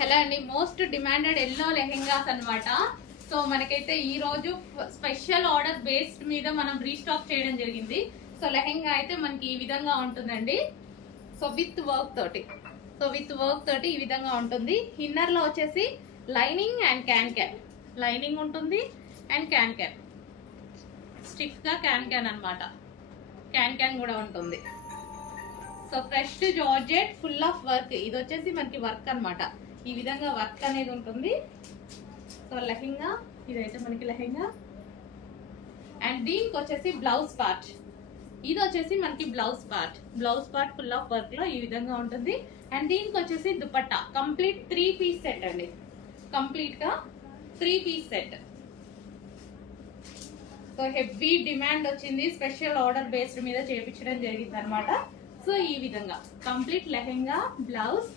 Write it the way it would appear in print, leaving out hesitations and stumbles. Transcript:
Hello అండి, most demanded yellow lehengas అన్నమాట. So మనకైతే ఈ రోజు స్పెషల్ ఆర్డర్ బేస్డ్ మీద మనం రీస్టాక్ చేయడం జరిగింది. సో లెహెంగా అయితే మనకి ఈ విధంగా ఉంటుందండి. సో విత్ వర్క్ తోటి ఈ విధంగా ఉంటుంది. ఇన్నర్ లో వచ్చేసి లైనింగ్ అండ్ క్యాన్ లైనింగ్ ఉంటుంది అండ్ క్యాన్ స్టిఫ్ గా క్యాన్ అన్నమాట. క్యాన్ కూడా ఉంటుంది. So fresh georgette full of work. ఇది వచ్చేసి మనకి వర్క్ అన్నమాట. ఈ విధంగా వర్క్ అనేది ఉంటుంది. సో లెహెంగా ఇదైతే మనకి లెహెంగా అండ్ దీనికి వచ్చేసి బ్లౌజ్ పార్ట్. ఇది వచ్చేసి మనకి blouse part full of work లో ఈ విధంగా ఉంటుంది. అండ్ దీనికి వచ్చేసి దుపట్టా కంప్లీట్ 3 పీస్ సెట్ అండి. కంప్లీట్ గా 3 piece set. So heavy demand వచ్చింది, స్పెషల్ ఆర్డర్ బేస్డ్ మీద చేపించడం జరిగింది అనమాట. సో ఈ విధంగా కంప్లీట్ లెహెంగా బ్లౌజ్